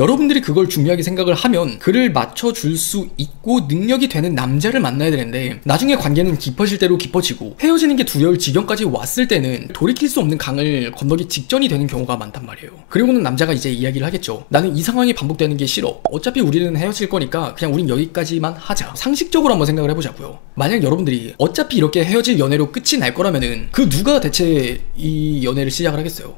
여러분들이 그걸 중요하게 생각을 하면 그를 맞춰줄 수 있고 능력이 되는 남자를 만나야 되는데, 나중에 관계는 깊어질 대로 깊어지고 헤어지는 게 두려울 지경까지 왔을 때는 돌이킬 수 없는 강을 건너기 직전이 되는 경우가 많단 말이에요. 그리고는 남자가 이제 이야기를 하겠죠. 나는 이 상황이 반복되는 게 싫어. 어차피 우리는 헤어질 거니까 그냥 우린 여기까지만 하자. 상식적으로 한번 생각을 해보자고요. 만약 여러분들이 어차피 이렇게 헤어질 연애로 끝이 날 거라면은 그 누가 대체 이 연애를 시작을 하겠어요?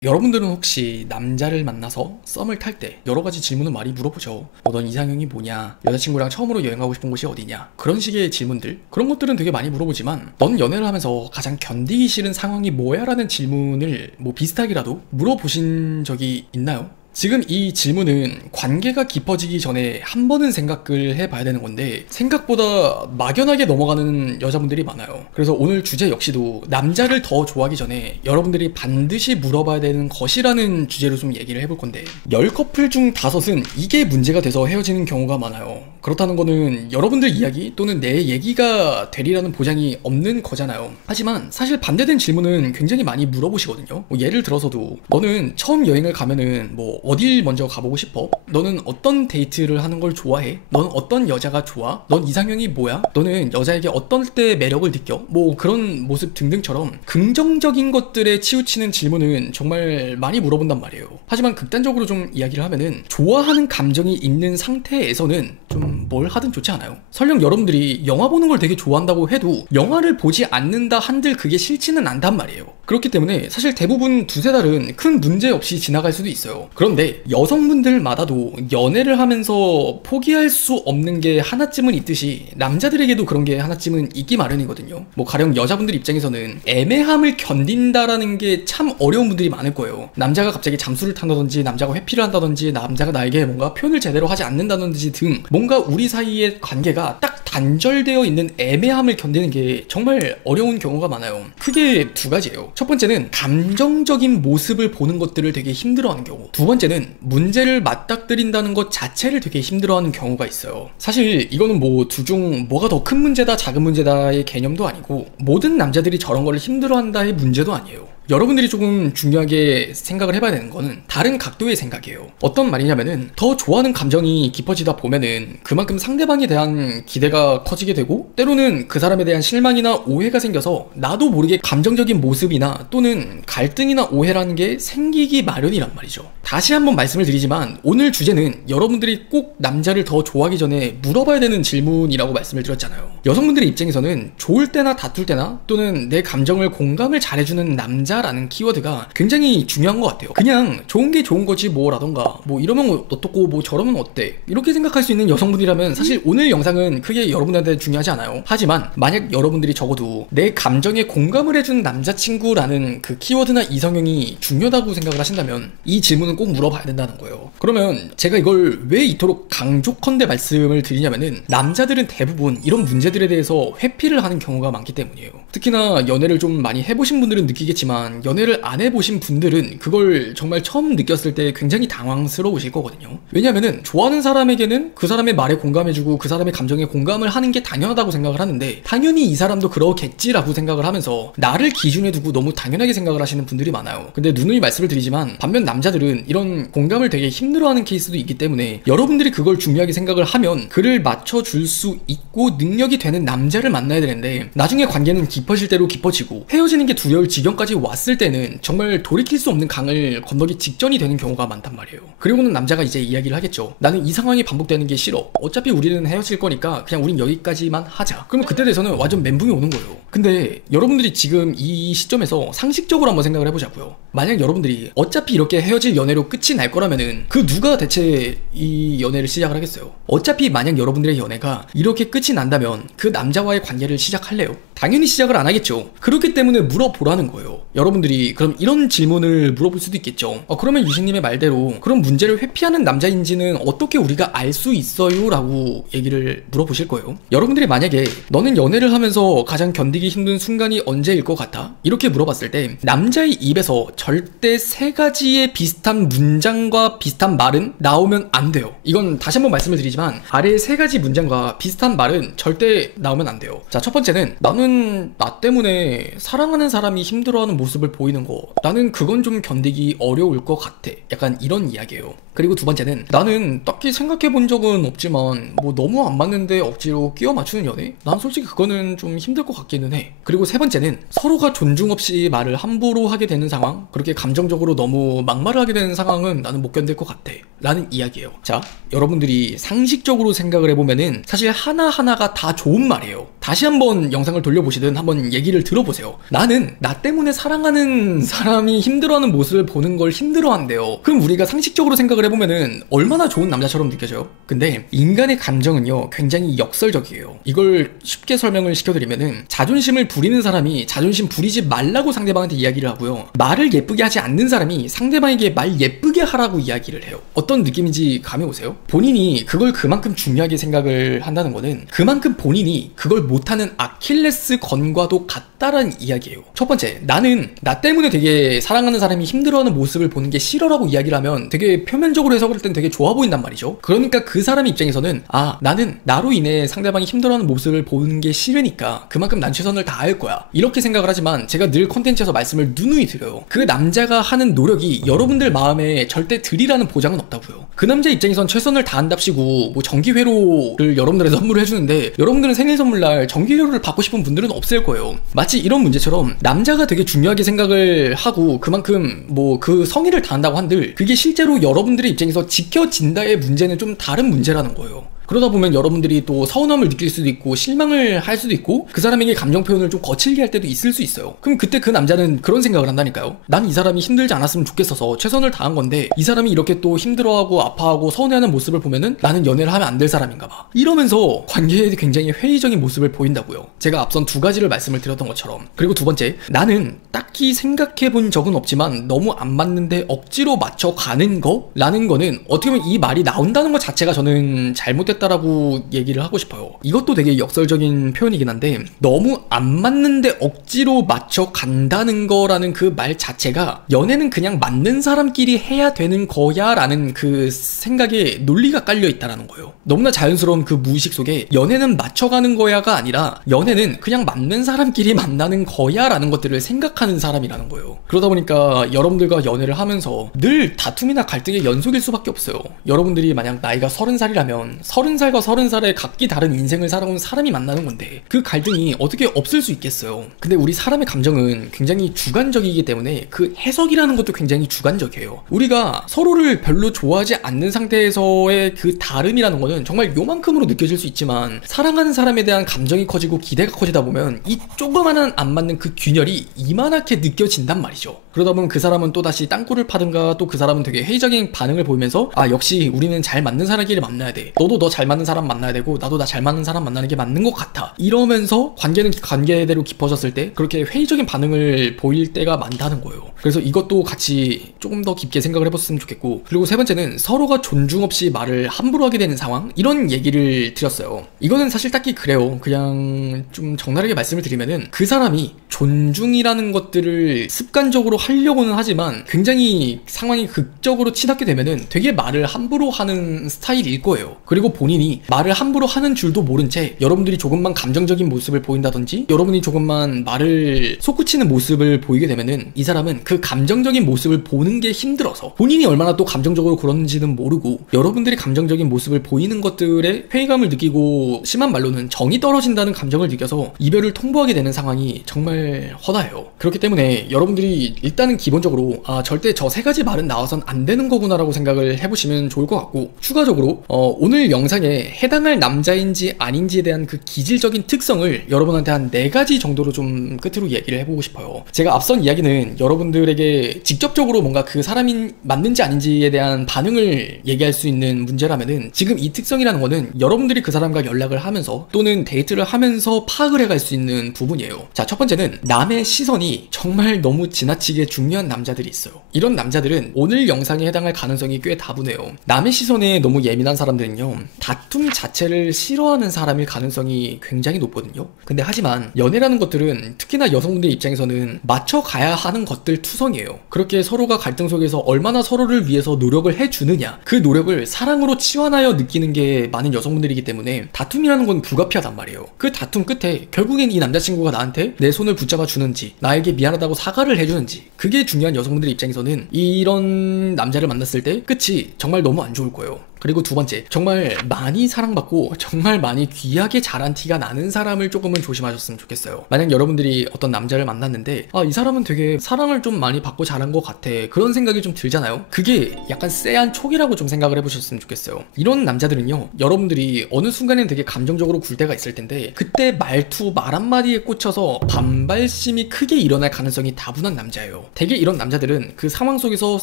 여러분들은 혹시 남자를 만나서 썸을 탈 때 여러 가지 질문을 많이 물어보죠. 넌 이상형이 뭐냐? 여자친구랑 처음으로 여행하고 싶은 곳이 어디냐? 그런 식의 질문들, 그런 것들은 되게 많이 물어보지만, 넌 연애를 하면서 가장 견디기 싫은 상황이 뭐야? 라는 질문을 비슷하게라도 물어보신 적이 있나요? 지금 이 질문은 관계가 깊어지기 전에 한 번은 생각을 해봐야 되는 건데, 생각보다 막연하게 넘어가는 여자분들이 많아요. 그래서 오늘 주제 역시도 남자를 더 좋아하기 전에 여러분들이 반드시 물어봐야 되는 것이라는 주제로 좀 얘기를 해볼 건데, 10커플 중 5은 이게 문제가 돼서 헤어지는 경우가 많아요. 그렇다는 거는 여러분들 이야기 또는 내 얘기가 되리라는 보장이 없는 거잖아요. 하지만 사실 반대된 질문은 굉장히 많이 물어보시거든요. 예를 들어서도, 너는 처음 여행을 가면은 어딜 먼저 가보고 싶어? 너는 어떤 데이트를 하는 걸 좋아해? 너는 어떤 여자가 좋아? 넌 이상형이 뭐야? 너는 여자에게 어떤 때 매력을 느껴? 그런 모습 등등처럼 긍정적인 것들에 치우치는 질문은 정말 많이 물어본단 말이에요. 하지만 극단적으로 좀 이야기를 하면은, 좋아하는 감정이 있는 상태에서는 좀 뭘 하든 좋지 않아요? 설령 여러분들이 영화 보는 걸 되게 좋아한다고 해도 영화를 보지 않는다 한들 그게 싫지는 않단 말이에요. 그렇기 때문에 사실 대부분 두세 달은 큰 문제 없이 지나갈 수도 있어요. 그런데 여성분들마다도 연애를 하면서 포기할 수 없는 게 하나쯤은 있듯이 남자들에게도 그런 게 하나쯤은 있기 마련이거든요. 가령 여자분들 입장에서는 애매함을 견딘다라는 게 참 어려운 분들이 많을 거예요. 남자가 갑자기 잠수를 탄다든지, 남자가 회피를 한다든지, 남자가 나에게 뭔가 표현을 제대로 하지 않는다든지 등, 뭔가 우리 사이의 관계가 딱 단절되어 있는 애매함을 견디는 게 정말 어려운 경우가 많아요. 크게 두 가지예요. 첫 번째는 감정적인 모습을 보는 것들을 되게 힘들어하는 경우, 두 번째는 문제를 맞닥뜨린다는 것 자체를 되게 힘들어하는 경우가 있어요. 사실 이거는 둘 중 뭐가 더 큰 문제다 작은 문제다의 개념도 아니고, 모든 남자들이 저런 걸 힘들어한다의 문제도 아니에요. 여러분들이 조금 중요하게 생각을 해봐야 되는 거는 다른 각도의 생각이에요. 어떤 말이냐면은, 더 좋아하는 감정이 깊어지다 보면은 그만큼 상대방에 대한 기대가 커지게 되고, 때로는 그 사람에 대한 실망이나 오해가 생겨서 나도 모르게 감정적인 모습이나 또는 갈등이나 오해라는 게 생기기 마련이란 말이죠. 다시 한번 말씀을 드리지만, 오늘 주제는 여러분들이 꼭 남자를 더 좋아하기 전에 물어봐야 되는 질문이라고 말씀을 드렸잖아요. 여성분들의 입장에서는 좋을 때나 다툴 때나 또는 내 감정을 공감을 잘해주는 남자라는 키워드가 굉장히 중요한 것 같아요. 그냥 좋은 게 좋은 거지 라던가, 이러면 어떻고 저러면 어때, 이렇게 생각할 수 있는 여성분이라면 사실 오늘 영상은 크게 여러분한테 중요하지 않아요. 하지만 만약 여러분들이 적어도 내 감정에 공감을 해주는 남자친구라는 그 키워드나 이성형이 중요하다고 생각을 하신다면 이 질문은 꼭 물어봐야 된다는 거예요. 그러면 제가 이걸 왜 이토록 강조컨대 말씀을 드리냐면은, 남자들은 대부분 이런 문제들에 대해서 회피를 하는 경우가 많기 때문이에요. 특히나 연애를 좀 많이 해보신 분들은 느끼겠지만, 연애를 안 해보신 분들은 그걸 정말 처음 느꼈을 때 굉장히 당황스러우실 거거든요. 왜냐면은 좋아하는 사람에게는 그 사람의 말에 공감해주고 그 사람의 감정에 공감을 하는 게 당연하다고 생각을 하는데, 당연히 이 사람도 그러겠지라고 생각을 하면서 나를 기준에 두고 너무 당연하게 생각을 하시는 분들이 많아요. 근데 누누이 말씀을 드리지만, 반면 남자들은 이런 공감을 되게 힘들어하는 케이스도 있기 때문에, 여러분들이 그걸 중요하게 생각을 하면 그를 맞춰줄 수 있고 능력이 되는 남자를 만나야 되는데, 나중에 관계는 깊어질 대로 깊어지고 헤어지는 게 두려울 지경까지 왔을 때는 정말 돌이킬 수 없는 강을 건너기 직전이 되는 경우가 많단 말이에요. 그리고는 남자가 이제 이야기를 하겠죠. 나는 이 상황이 반복되는 게 싫어. 어차피 우리는 헤어질 거니까 그냥 우린 여기까지만 하자. 그러면 그때 돼서는 완전 멘붕이 오는 거예요. 근데 여러분들이 지금 이 시점에서 상식적으로 한번 생각을 해보자고요. 만약 여러분들이 어차피 이렇게 헤어질 연애로 끝이 날 거라면은 그 누가 대체 이 연애를 시작을 하겠어요? 어차피 만약 여러분들의 연애가 이렇게 끝이 난다면 그 남자와의 관계를 시작할래요? 당연히 시작을 안 하겠죠. 그렇기 때문에 물어보라는 거예요. 여러분들이 그럼 이런 질문을 물어볼 수도 있겠죠. 그러면 유식님의 말대로 그럼 문제를 회피하는 남자인지는 어떻게 우리가 알 수 있어요? 라고 얘기를 물어보실 거예요. 여러분들이 만약에 너는 연애를 하면서 가장 견디기 힘든 순간이 언제일 것 같아? 이렇게 물어봤을 때 남자의 입에서 절대 3가지의 비슷한 문장과 비슷한 말은 나오면 안 돼요. 이건 다시 한번 말씀을 드리지만, 아래의 3가지 문장과 비슷한 말은 절대 나오면 안 돼요. 자, 첫 번째는, 나는 나 때문에 사랑하는 사람이 힘들어하는 모습을 보이는 거, 나는 그건 좀 견디기 어려울 것 같아. 약간 이런 이야기예요. 그리고 두 번째는 나는 딱히 생각해 본 적은 없지만 뭐 너무 안 맞는데 억지로 끼워 맞추는 연애? 난 솔직히 그거는 좀 힘들 것 같기는 해. 그리고 세 번째는 서로가 존중 없이 말을 함부로 하게 되는 상황, 그렇게 감정적으로 너무 막말을 하게 되는 상황은 나는 못 견딜 것 같아 라는 이야기예요. 자, 여러분들이 상식적으로 생각을 해보면은 사실 하나하나가 다 좋은 말이에요. 다시 한번 영상을 돌려보시든 한번 얘기를 들어보세요. 나는 나 때문에 사랑하는 사람이 힘들어하는 모습을 보는 걸 힘들어한대요. 그럼 우리가 상식적으로 생각을 해보면은 얼마나 좋은 남자처럼 느껴져요? 근데 인간의 감정은요 굉장히 역설적이에요. 이걸 쉽게 설명을 시켜드리면은 자존심을 부리는 사람이 자존심 부리지 말라고 상대방한테 이야기를 하고요, 말을 예쁘게 하지 않는 사람이 상대방에게 말 예쁘게 하라고 이야기를 해요. 어떤 느낌인지 감이 오세요? 본인이 그걸 그만큼 중요하게 생각을 한다는 거는 그만큼 본인이 그걸 못하는 아킬레스 건과도 같다라는 이야기예요. 첫 번째, 나는 나 때문에 되게 사랑하는 사람이 힘들어하는 모습을 보는 게 싫어라고 이야기를 하면 되게 표면적으로 해석을 할 땐 되게 좋아 보인단 말이죠. 그러니까 그 사람 입장에서는 나는 나로 인해 상대방이 힘들어하는 모습을 보는 게 싫으니까 그만큼 난 최선을 다할 거야 이렇게 생각을 하지만, 제가 늘 콘텐츠에서 말씀을 누누이 드려요. 그 남자가 하는 노력이 여러분들 마음에 절대 들이라는 보장은 없다고요. 그 남자 입장에선 최선을 다한답시고 뭐 정기회로를 여러분들한테 선물을 해주는데 여러분들은 생일 선물날 정기회로를 받고 싶은 분들은 없을 거예요. 마치 이런 문제처럼 남자가 되게 중요하게 생각을 하고 그만큼 뭐 그 성의를 다한다고 한들 그게 실제로 여러분들의 입장에서 지켜진다의 문제는 좀 다른 문제라는 거예요. 그러다 보면 여러분들이 또 서운함을 느낄 수도 있고 실망을 할 수도 있고 그 사람에게 감정 표현을 좀 거칠게 할 때도 있을 수 있어요. 그럼 그때 그 남자는 그런 생각을 한다니까요. 난 이 사람이 힘들지 않았으면 좋겠어서 최선을 다한 건데 이 사람이 이렇게 또 힘들어하고 아파하고 서운해하는 모습을 보면은 나는 연애를 하면 안 될 사람인가 봐 이러면서 관계에 굉장히 회의적인 모습을 보인다고요. 제가 앞선 두 가지를 말씀을 드렸던 것처럼. 그리고 두 번째, 나는 딱히 생각해 본 적은 없지만 너무 안 맞는데 억지로 맞춰가는 거? 라는 거는 어떻게 보면 이 말이 나온다는 것 자체가 저는 잘못됐다라고 얘기를 하고 싶어요. 이것도 되게 역설적인 표현이긴 한데 너무 안 맞는데 억지로 맞춰간다는 거라는 그 말 자체가 연애는 그냥 맞는 사람끼리 해야 되는 거야 라는 그 생각에 논리가 깔려 있다라는 거예요. 너무나 자연스러운 그 무의식 속에 연애는 맞춰가는 거야가 아니라 연애는 그냥 맞는 사람끼리 만나는 거야 라는 것들을 생각하는 사람이라는 거예요. 그러다 보니까 여러분들과 연애를 하면서 늘 다툼이나 갈등의 연속일 수밖에 없어요. 여러분들이 만약 나이가 30살이라면 30살과 30살의 각기 다른 인생을 살아온 사람이 만나는 건데 그 갈등이 어떻게 없을 수 있겠어요. 근데 우리 사람의 감정은 굉장히 주관적이기 때문에 그 해석이라는 것도 굉장히 주관적이에요. 우리가 서로를 별로 좋아하지 않는 상태에서의 그 다름이라는 거는 정말 요만큼으로 느껴질 수 있지만 사랑하는 사람에 대한 감정이 커지고 기대가 커지다 보면 이 조그마한 안 맞는 그 균열이 이만하게 느껴진단 말이죠. 그러다 보면 그 사람은 또다시 땅굴을 파든가 또 그 사람은 되게 회의적인 반응을 보이면서 역시 우리는 잘 맞는 사람끼리 만나야 돼. 너도 너 잘 맞는 사람 만나야 되고 나도 나 잘 맞는 사람 만나는 게 맞는 것 같아. 이러면서 관계는 관계대로 깊어졌을 때 그렇게 회의적인 반응을 보일 때가 많다는 거예요. 그래서 이것도 같이 조금 더 깊게 생각을 해봤으면 좋겠고, 그리고 세 번째는 서로가 존중 없이 말을 함부로 하게 되는 상황, 이런 얘기를 드렸어요. 이거는 사실 딱히 그래요. 그냥 좀 적나라하게 말씀을 드리면은 그 사람이 존중이라는 것들을 습관적으로 하려고는 하지만 굉장히 상황이 극적으로 치닫게 되면은 되게 말을 함부로 하는 스타일일 거예요. 그리고 본인이 말을 함부로 하는 줄도 모른 채 여러분들이 조금만 감정적인 모습을 보인다든지 여러분이 조금만 말을 솟구치는 모습을 보이게 되면은 이 사람은 그 감정적인 모습을 보는 게 힘들어서 본인이 얼마나 또 감정적으로 그런지는 모르고 여러분들이 감정적인 모습을 보이는 것들에 회의감을 느끼고 심한 말로는 정이 떨어진다는 감정을 느껴서 이별을 통보하게 되는 상황이 정말 허다해요. 그렇기 때문에 여러분들이 일단은 기본적으로 절대 저 세 가지 말은 나와선 안 되는 거구나 라고 생각을 해보시면 좋을 것 같고, 추가적으로 오늘 영상에 해당할 남자인지 아닌지에 대한 그 기질적인 특성을 여러분한테 한 4가지 정도로 좀 끝으로 얘기를 해보고 싶어요. 제가 앞선 이야기는 여러분들에게 직접적으로 뭔가 그 사람이 맞는지 아닌지에 대한 반응을 얘기할 수 있는 문제라면은 지금 이 특성이라는 거는 여러분들이 그 사람과 연락을 하면서 또는 데이트를 하면서 파악을 해갈 수 있는 부분이에요. 자, 첫 번째는 남의 시선이 정말 너무 지나치게 중요한 남자들이 있어요. 이런 남자들은 오늘 영상에 해당할 가능성이 꽤 다분해요. 남의 시선에 너무 예민한 사람들은요, 다툼 자체를 싫어하는 사람일 가능성이 굉장히 높거든요. 근데 하지만 연애라는 것들은 특히나 여성분들 입장에서는 맞춰가야 하는 것들 투성이에요. 그렇게 서로가 갈등 속에서 얼마나 서로를 위해서 노력을 해주느냐, 그 노력을 사랑으로 치환하여 느끼는 게 많은 여성분들이기 때문에 다툼이라는 건 불가피하단 말이에요. 그 다툼 끝에 결국엔 이 남자친구가 나한테 내 손을 붙잡아 주는지 나에게 미안하다고 사과를 해주는지 그게 중요한 여성분들 입장에서는 이런 남자를 만났을 때 끝이 정말 너무 안 좋을 거예요. 그리고 두 번째, 정말 많이 사랑받고 정말 많이 귀하게 자란 티가 나는 사람을 조금은 조심하셨으면 좋겠어요. 만약 여러분들이 어떤 남자를 만났는데 이 사람은 되게 사랑을 좀 많이 받고 자란 것 같아, 그런 생각이 좀 들잖아요. 그게 약간 쎄한 촉이라고 좀 생각을 해보셨으면 좋겠어요. 이런 남자들은요, 여러분들이 어느 순간엔 되게 감정적으로 굴 때가 있을 텐데 그때 말투 말 한마디에 꽂혀서 반발심이 크게 일어날 가능성이 다분한 남자예요. 되게 이런 남자들은 그 상황 속에서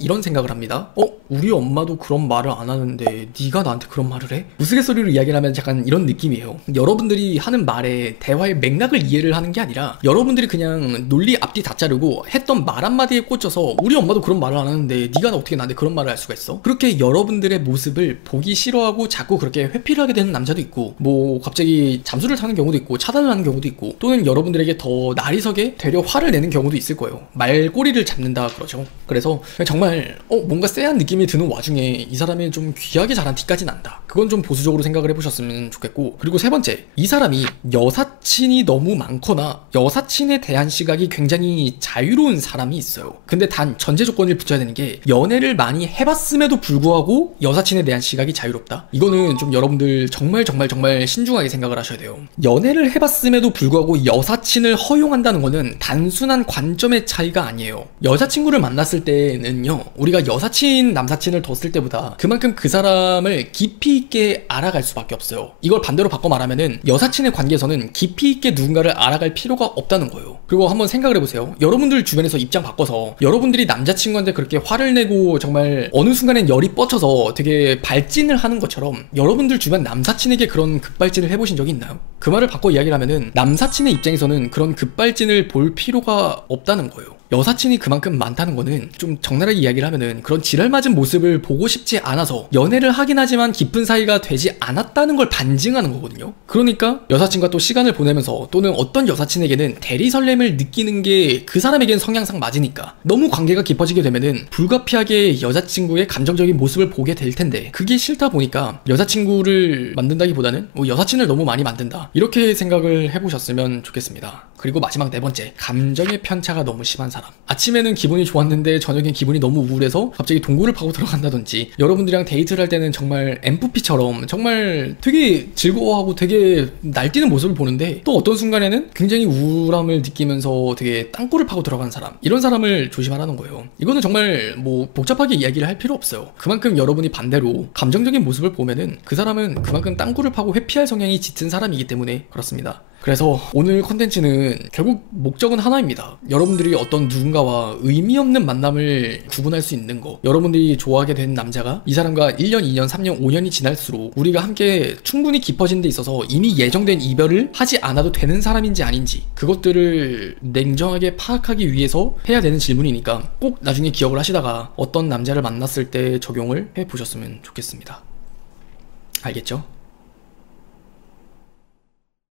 이런 생각을 합니다. 우리 엄마도 그런 말을 안 하는데 네가 나한테 그런 말을 해? 우스갯소리로 이야기를 하면 약간 이런 느낌이에요. 여러분들이 하는 말에 대화의 맥락을 이해를 하는 게 아니라 여러분들이 그냥 논리 앞뒤 다 자르고 했던 말 한마디에 꽂혀서 우리 엄마도 그런 말을 안 하는데 네가 어떻게 나한테 그런 말을 할 수가 있어? 그렇게 여러분들의 모습을 보기 싫어하고 자꾸 그렇게 회피를 하게 되는 남자도 있고, 뭐 갑자기 잠수를 타는 경우도 있고 차단을 하는 경우도 있고, 또는 여러분들에게 더 날이 서게 되려 화를 내는 경우도 있을 거예요. 말꼬리를 잡는다 그러죠. 그래서 정말 뭔가 쎄한 느낌이 드는 와중에 이 사람이 좀 귀하게 자란 티까지 난다, 그건 좀 보수적으로 생각을 해보셨으면 좋겠고, 그리고 세 번째, 이 사람이 여사친이 너무 많거나 여사친에 대한 시각이 굉장히 자유로운 사람이 있어요. 근데 단 전제 조건을 붙여야 되는 게, 연애를 많이 해봤음에도 불구하고 여사친에 대한 시각이 자유롭다. 이거는 좀 여러분들 정말 신중하게 생각을 하셔야 돼요. 연애를 해봤음에도 불구하고 여사친을 허용한다는 거는 단순한 관점의 차이가 아니에요. 여자친구를 만났을 때는요, 우리가 여사친 남사친을 뒀을 때보다 그만큼 그 사람을 깊이 있게 알아갈 수밖에 없어요. 이걸 반대로 바꿔 말하면은 여사친의 관계에서는 깊이 있게 누군가를 알아갈 필요가 없다는 거예요. 그리고 한번 생각을 해보세요. 여러분들 주변에서 입장 바꿔서 여러분들이 남자친구한테 그렇게 화를 내고 정말 어느 순간엔 열이 뻗쳐서 되게 발진을 하는 것처럼 여러분들 주변 남사친에게 그런 급발진을 해보신 적이 있나요? 그 말을 바꿔 이야기를 하면은 남사친의 입장에서는 그런 급발진을 볼 필요가 없다는 거예요. 여사친이 그만큼 많다는 거는, 좀 적나라하게 이야기를 하면은 그런 지랄맞은 모습을 보고 싶지 않아서 연애를 하긴 하지만 깊은 사이가 되지 않았다는 걸 반증하는 거거든요. 그러니까 여사친과 또 시간을 보내면서, 또는 어떤 여사친에게는 대리 설렘을 느끼는 게 그 사람에겐 성향상 맞으니까 너무 관계가 깊어지게 되면은 불가피하게 여자친구의 감정적인 모습을 보게 될 텐데, 그게 싫다 보니까 여자친구를 만든다기보다는 여사친을 너무 많이 만든다, 이렇게 생각을 해보셨으면 좋겠습니다. 그리고 마지막 네 번째, 감정의 편차가 너무 심한 사람. 아침에는 기분이 좋았는데 저녁엔 기분이 너무 우울해서 갑자기 동굴을 파고 들어간다든지, 여러분들이랑 데이트를 할 때는 정말 MFP처럼 정말 되게 즐거워하고 되게 날뛰는 모습을 보는데 또 어떤 순간에는 굉장히 우울함을 느끼면서 되게 땅굴을 파고 들어가는 사람, 이런 사람을 조심하라는 거예요. 이거는 정말 뭐 복잡하게 이야기를 할 필요 없어요. 그만큼 여러분이 반대로 감정적인 모습을 보면은 그 사람은 그만큼 땅굴을 파고 회피할 성향이 짙은 사람이기 때문에 그렇습니다. 그래서 오늘 컨텐츠는 결국 목적은 하나입니다. 여러분들이 어떤 누군가와 의미 없는 만남을 구분할 수 있는 거, 여러분들이 좋아하게 된 남자가 이 사람과 1년, 2년, 3년, 5년이 지날수록 우리가 함께 충분히 깊어진 데 있어서 이미 예정된 이별을 하지 않아도 되는 사람인지 아닌지, 그것들을 냉정하게 파악하기 위해서 해야 되는 질문이니까 꼭 나중에 기억을 하시다가 어떤 남자를 만났을 때 적용을 해보셨으면 좋겠습니다. 알겠죠?